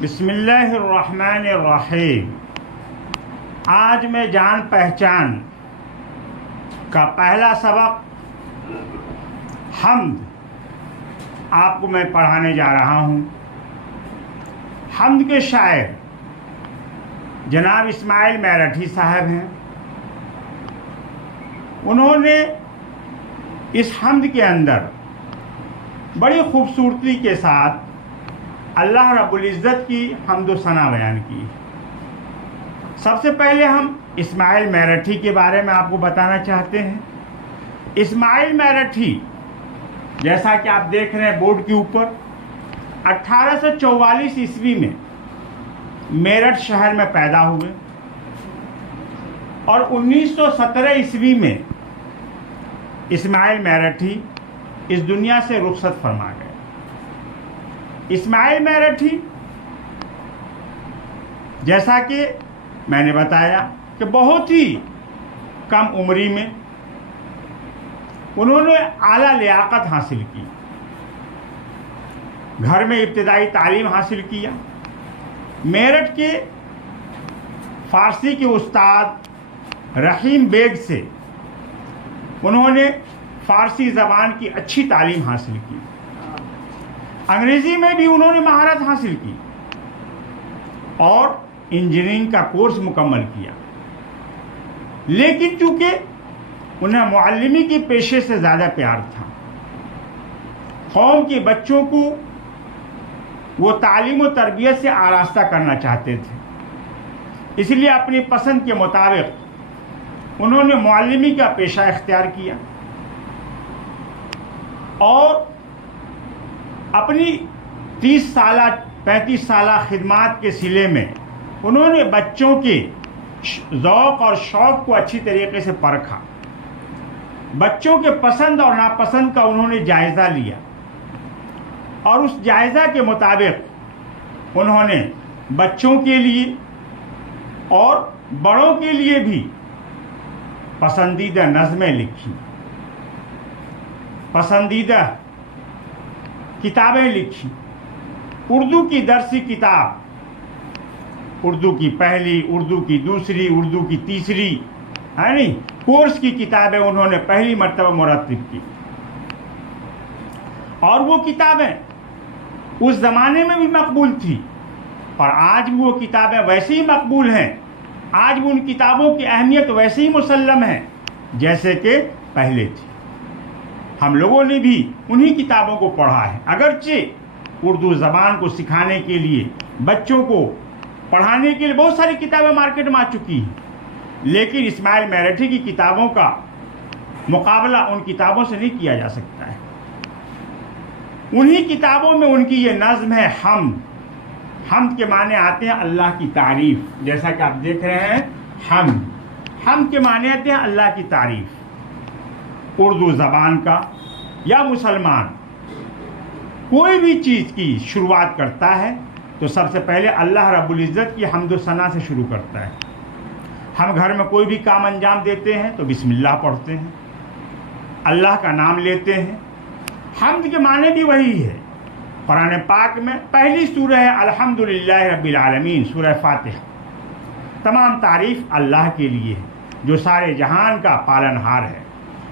بسم اللہ الرحمن الرحیم۔ آج میں جان پہچان کا پہلا سبق حمد آپ کو میں پڑھانے جا رہا ہوں۔ حمد کے شاعر جناب اسماعیل میرٹھی صاحب ہیں۔ انہوں نے اس حمد کے اندر بڑی خوبصورتی کے ساتھ اللہ رب العزت کی حمد و ثنا بیان کی۔ سب سے پہلے ہم اسماعیل میرٹھی کے بارے میں آپ کو بتانا چاہتے ہیں۔ اسماعیل میرٹھی جیسا کہ آپ دیکھ رہے ہیں بورڈ کے اوپر 1844 عیسوی میں میرٹھ شہر میں پیدا ہوئے اور 1917 عیسوی میں اسماعیل میرٹھی اس دنیا سے رخصت فرما گئے۔ اسماعیل میرٹھی جیسا کہ میں نے بتایا کہ بہت ہی کم عمری میں انہوں نے اعلیٰ لیاقت حاصل کی۔ گھر میں ابتدائی تعلیم حاصل کیا۔ میرٹھ کے فارسی کے استاد رحیم بیگ سے انہوں نے فارسی زبان کی اچھی تعلیم حاصل کی۔ انگریزی میں بھی انہوں نے مہارت حاصل کی اور انجینئرنگ کا کورس مکمل کیا، لیکن چونکہ انہیں معلمی کے پیشے سے زیادہ پیار تھا، قوم کے بچوں کو وہ تعلیم و تربیت سے آراستہ کرنا چاہتے تھے، اس لیے اپنی پسند کے مطابق انہوں نے معلمی کا پیشہ اختیار کیا اور اپنی 30 سالہ 35 سالہ خدمات کے سلے میں انہوں نے بچوں کے ذوق اور شوق کو اچھی طریقے سے پرکھا۔ بچوں کے پسند اور ناپسند کا انہوں نے جائزہ لیا اور اس جائزہ کے مطابق انہوں نے بچوں کے لیے اور بڑوں کے لیے بھی پسندیدہ نظمیں لکھی، پسندیدہ کتابیں لکھی۔ اردو کی درسی کتاب، اردو کی پہلی، اردو کی دوسری، اردو کی تیسری کورس کی کتابیں انہوں نے پہلی مرتبہ مرتب کی، اور وہ کتابیں اس زمانے میں بھی مقبول تھی اور آج بھی وہ کتابیں ویسے ہی مقبول ہیں۔ آج بھی ان کتابوں کی اہمیت ویسے ہی مسلم ہے جیسے کہ پہلے تھی۔ ہم لوگوں نے بھی انہی کتابوں کو پڑھا ہے، اگرچہ اردو زبان کو سکھانے کے لیے، بچوں کو پڑھانے کے لیے بہت ساری کتابیں مارکیٹ میں آ چکی ہیں، لیکن اسماعیل میرٹھی کی کتابوں کا مقابلہ ان کتابوں سے نہیں کیا جا سکتا ہے۔ انہی کتابوں میں ان کی یہ نظم ہے حمد۔ حمد کے معنی آتے ہیں اللہ کی تعریف، جیسا کہ آپ دیکھ رہے ہیں حمد۔ حمد کے معنی آتے ہیں اللہ کی تعریف۔ اردو زبان کا یا مسلمان کوئی بھی چیز کی شروعات کرتا ہے تو سب سے پہلے اللہ رب العزت کی حمد و ثنا سے شروع کرتا ہے۔ ہم گھر میں کوئی بھی کام انجام دیتے ہیں تو بسم اللہ پڑھتے ہیں، اللہ کا نام لیتے ہیں۔ حمد کے معنی بھی وہی ہے۔ قرآن پاک میں پہلی سورہ ہے الحمدللہ رب العالمین، سورہ فاتحہ۔ تمام تعریف اللہ کے لیے ہے جو سارے جہان کا پالنہار ہے۔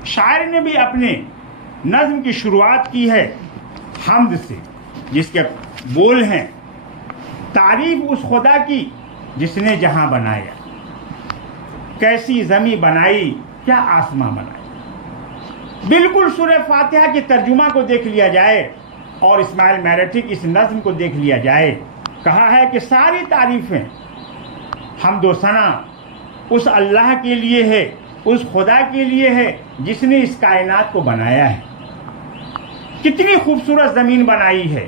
شاعر نے بھی اپنے نظم کی شروعات کی ہے حمد سے، جس کے بول ہیں تعریف اس خدا کی جس نے جہاں بنایا، کیسی زمیں بنائی کیا آسماں بنائی۔ بالکل سورہ فاتحہ کے ترجمہ کو دیکھ لیا جائے اور اسماعیل میرٹھی کی اس نظم کو دیکھ لیا جائے، کہا ہے کہ ساری تعریفیں حمد و ثنا اس اللہ کے لیے ہے، اس خدا کے لیے ہے جس نے اس کائنات کو بنایا ہے۔ کتنی خوبصورت زمین بنائی ہے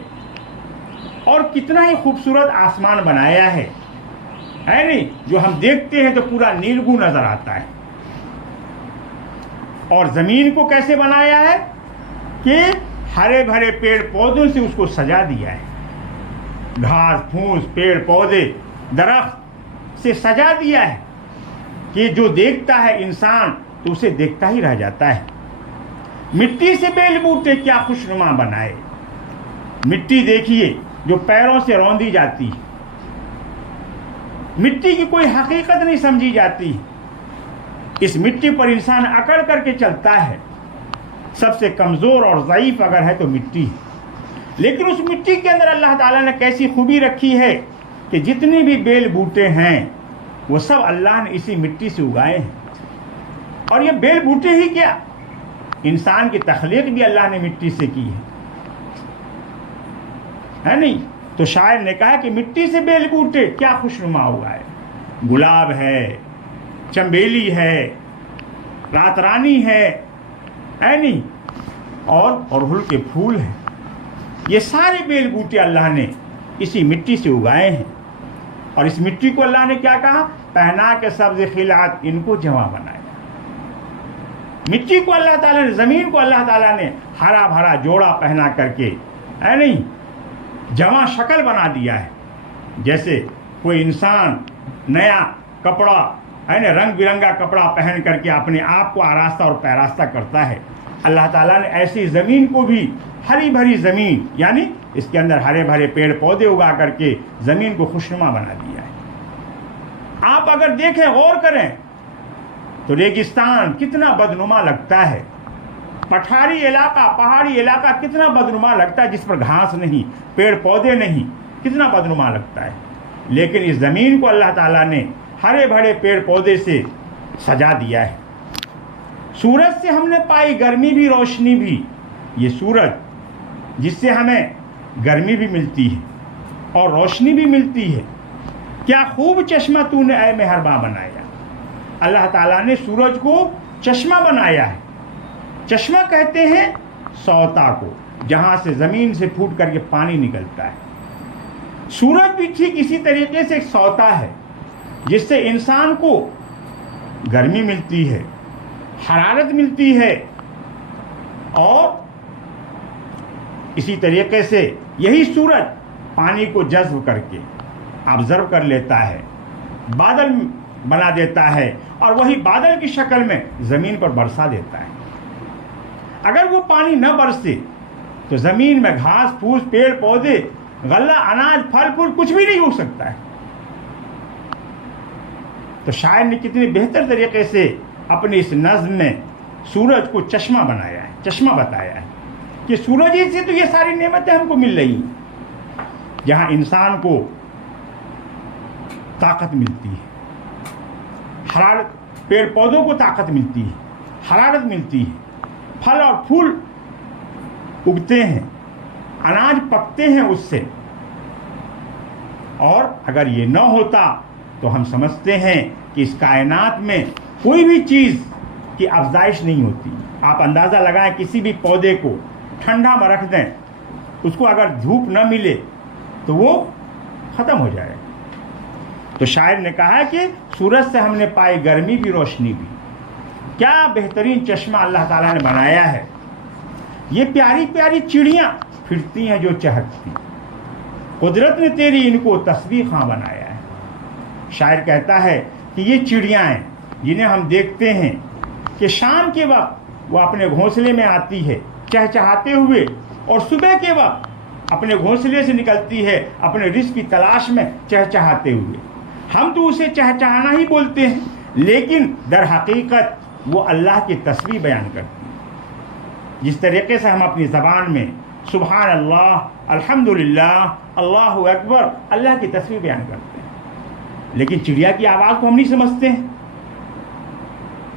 اور کتنا ہی خوبصورت آسمان بنایا ہے نہیں جو ہم دیکھتے ہیں تو پورا نیلگوں نظر آتا ہے۔ اور زمین کو کیسے بنایا ہے کہ ہرے بھرے پیڑ پودوں سے اس کو سجا دیا ہے، گھاس پھوس پیڑ پودے درخت سے سجا دیا ہے کہ جو دیکھتا ہے انسان تو اسے دیکھتا ہی رہ جاتا ہے۔ مٹی سے بیل بوٹے کیا خوشنما بنائے۔ مٹی دیکھیے جو پیروں سے روندی جاتی ہے، مٹی کی کوئی حقیقت نہیں سمجھی جاتی. اس مٹی پر انسان اکڑ کر کے چلتا ہے. سب سے کمزور اور ضعیف اگر ہے تو مٹی ہے. لیکن اس مٹی کے اندر اللہ تعالیٰ نے کیسی خوبی رکھی ہے کہ جتنے بھی بیل بوٹے ہیں وہ سب اللہ نے اسی مٹی سے اگائے ہیں. اور یہ بیل بوٹے ہی کیا، انسان کی تخلیق بھی اللہ نے مٹی سے کی ہے نہیں؟ تو شاعر نے کہا کہ مٹی سے بیل بوٹے کیا خوشنما ہوا ہے. گلاب ہے، چنبیلی ہے، رات رانی ہے نہیں، اور ارہل کے پھول ہیں. یہ سارے بیل بوٹے اللہ نے اسی مٹی سے اگائے ہیں. اور اس مٹی کو اللہ نے کیا کہا؟ پہنا کے سبز خلعت، ان کو جمع بنایا. مٹی کو اللہ تعالیٰ نے، زمین کو اللہ تعالیٰ نے ہرا بھرا جوڑا پہنا کر کے نہیں جمع شکل بنا دیا ہے. جیسے کوئی انسان نیا کپڑا رنگ برنگا کپڑا پہن کر کے اپنے آپ کو آراستہ اور پیراستہ کرتا ہے، اللہ تعالیٰ نے ایسی زمین کو بھی ہری بھری زمین، یعنی اس کے اندر ہرے بھرے پیڑ پودے اگا کر کے زمین کو خوشنما بنا دیا ہے. آپ اگر دیکھیں، غور کریں تو ریگستان کتنا بدنما لگتا ہے. پٹھاری علاقہ، پہاڑی علاقہ کتنا بدنما لگتا ہے، جس پر گھاس نہیں، پیڑ پودے نہیں، کتنا بدنما لگتا ہے. لیکن اس زمین کو اللہ تعالیٰ نے ہرے بھرے پیڑ پودے سے سجا دیا ہے. سورج سے ہم نے پائی گرمی بھی، روشنی بھی. یہ سورج جس سے ہمیں گرمی بھی ملتی ہے اور روشنی بھی ملتی ہے. کیا خوب چشمہ تو نے اے مہرباں بنایا. اللہ تعالیٰ نے سورج کو چشمہ بنایا ہے. چشمہ کہتے ہیں سوتا کو، جہاں سے زمین سے پھوٹ کر کے پانی نکلتا ہے. سورج بھی ٹھیک اسی طریقے سے ایک سوتا ہے جس سے انسان کو گرمی ملتی ہے، حرارت ملتی ہے، اور اسی طریقے سے یہی سورج پانی کو جذب کر کے آبزرو کر لیتا ہے، بادل بنا دیتا ہے، اور وہی بادل کی شکل میں زمین پر برسا دیتا ہے. اگر وہ پانی نہ برسے تو زمین میں گھاس پھوس، پیڑ پودے، غلہ، اناج، پھل پھول کچھ بھی نہیں ہو سکتا ہے. تو شاعر نے کتنے بہتر طریقے سے اپنی اس نظم میں سورج کو چشمہ بنایا ہے، چشمہ بتایا ہے کہ سورج ہی سے تو یہ ساری نعمتیں ہم کو مل رہی ہیں. جہاں انسان کو طاقت ملتی ہے، حرارت، پیڑ پودوں کو طاقت ملتی ہے، حرارت ملتی ہے، پھل اور پھول اگتے ہیں، اناج پکتے ہیں اس سے. اور اگر یہ نہ ہوتا تو ہم سمجھتے ہیں کہ اس کائنات میں کوئی بھی چیز کی افزائش نہیں ہوتی. آپ اندازہ لگائیں، کسی بھی پودے کو ٹھنڈا میں رکھ دیں، اس کو اگر دھوپ نہ ملے تو وہ ختم ہو جائے. تو شاعر نے کہا کہ سورج سے ہم نے پائی گرمی بھی، روشنی بھی. کیا بہترین چشمہ اللہ تعالیٰ نے بنایا ہے. یہ پیاری پیاری چڑیاں پھرتی ہیں جو چہکتی، قدرت نے تیری ان کو تسبیح خواں بنایا ہے. شاعر کہتا ہے کہ یہ چڑیاں ہیں جنہیں ہم دیکھتے ہیں کہ شام کے وقت وہ اپنے گھونسلے میں آتی ہے چہچہاتے ہوئے، اور صبح کے وقت اپنے گھونسلے سے نکلتی ہے اپنے رزق کی تلاش میں چہچہاتے ہوئے. ہم تو اسے چہچہانا ہی بولتے ہیں، لیکن در حقیقت وہ اللہ کی تسبیح بیان کرتی ہے. جس طریقے سے ہم اپنی زبان میں سبحان اللہ، الحمدللہ، اللہ اکبر، اللہ کی تسبیح بیان کرتے ہیں، لیکن چڑیا کی آواز کو ہم نہیں سمجھتے ہیں.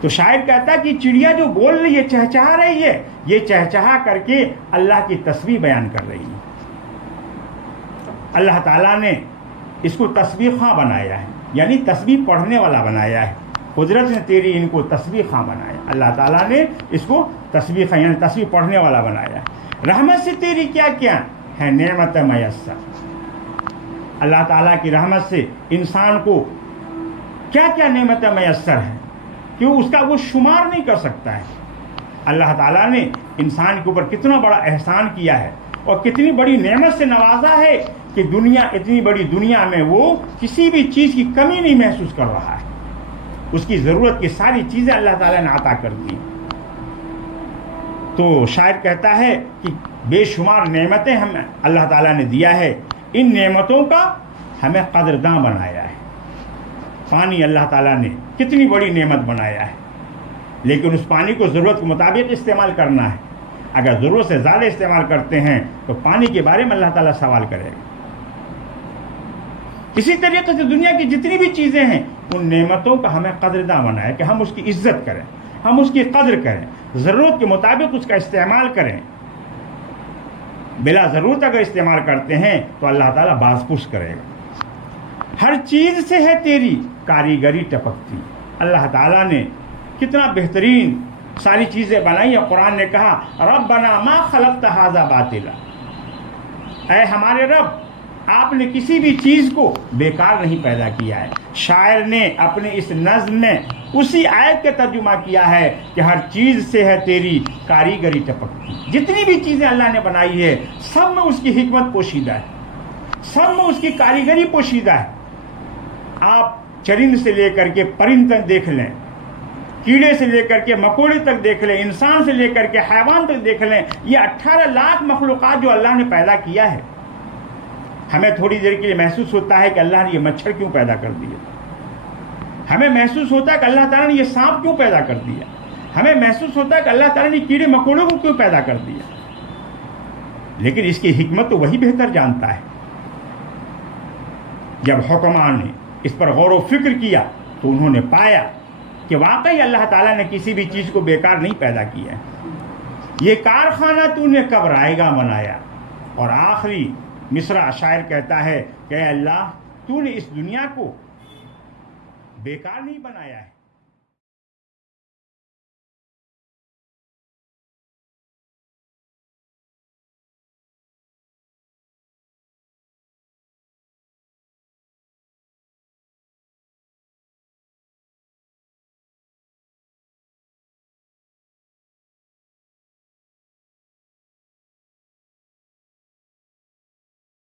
تو شاعر کہتا ہے کہ چڑیا جو بول رہی ہے، چہچہا رہی ہے، یہ چہچہا کر کے اللہ کی تسبیح بیان کر رہی ہے. اللہ تعالیٰ نے اس کو تسبیح خواں بنایا ہے، یعنی تسبیح پڑھنے والا بنایا ہے. قدرت نے تیری ان کو تسبیح خواں بنایا. اللہ تعالیٰ نے اس کو تسبیح خواں یعنی تسبیح پڑھنے والا بنایا ہے. رحمت سے تیری کیا کیا ہے نعمت میسر. اللہ تعالیٰ کی رحمت سے انسان کو کیا کیا نعمت میسر ہے کہ اس کا وہ شمار نہیں کر سکتا ہے. اللہ تعالیٰ نے انسان کے اوپر کتنا بڑا احسان کیا ہے اور کتنی بڑی نعمت سے نوازا ہے کہ دنیا، اتنی بڑی دنیا میں وہ کسی بھی چیز کی کمی نہیں محسوس کر رہا ہے. اس کی ضرورت کی ساری چیزیں اللہ تعالیٰ نے عطا کر دی. تو شاعر کہتا ہے کہ بے شمار نعمتیں ہمیں اللہ تعالیٰ نے دیا ہے، ان نعمتوں کا ہمیں قدرداں بنایا ہے. پانی اللہ تعالیٰ نے کتنی بڑی نعمت بنایا ہے، لیکن اس پانی کو ضرورت کے مطابق استعمال کرنا ہے۔ اگر ضرورت سے زیادہ استعمال کرتے ہیں تو پانی کے بارے میں اللہ تعالیٰ سوال کرے گا۔ اسی طریقے سے دنیا کی جتنی بھی چیزیں ہیں ان نعمتوں کا ہمیں قدرداں بنایا کہ ہم اس کی عزت کریں، ہم اس کی قدر کریں، ضرورت کے مطابق اس کا استعمال کریں۔ بلا ضرورت اگر استعمال کرتے ہیں تو اللہ تعالیٰ باز پرس کرے گا۔ ہر چیز سے ہے تیری کاریگری ٹپکتی۔ اللہ تعالیٰ نے کتنا بہترین ساری چیزیں بنائی ہیں۔ قرآن نے کہا ربنا ما خلقت ھذا باطلا، اے ہمارے رب آپ نے کسی بھی چیز کو بیکار نہیں پیدا کیا ہے۔ شاعر نے اپنے اس نظم میں اسی آیت کا ترجمہ کیا ہے کہ ہر چیز سے ہے تیری کاریگری ٹپکتی۔ جتنی بھی چیزیں اللہ نے بنائی ہے سب میں اس کی حکمت پوشیدہ ہے، سب میں اس کی کاریگری پوشیدہ ہے۔ آپ چرند سے لے کر کے پرند تک دیکھ لیں، کیڑے سے لے کر کے مکوڑے تک دیکھ لیں، انسان سے لے کر کے حیوان تک دیکھ لیں، یہ 18 لاکھ مخلوقات جو اللہ نے پیدا کیا ہے۔ ہمیں تھوڑی دیر کے لیے محسوس ہوتا ہے کہ اللہ نے یہ مچھر کیوں پیدا کر دیا، ہمیں محسوس ہوتا ہے کہ اللہ تعالیٰ نے یہ سانپ کیوں پیدا کر دیا، ہمیں محسوس ہوتا ہے کہ اللہ تعالیٰ نے کیڑے مکوڑوں کو کیوں پیدا کر دیا، لیکن اس کی حکمت تو وہی بہتر جانتا ہے۔ جب حکماں نے اس پر غور و فکر کیا تو انہوں نے پایا کہ واقعی اللہ تعالیٰ نے کسی بھی چیز کو بیکار نہیں پیدا کیا ہے۔ یہ کارخانہ تو نے کب رائے گاں بنایا، اور آخری مصرع شاعر کہتا ہے کہ اے اللہ تو نے اس دنیا کو بیکار نہیں بنایا ہے۔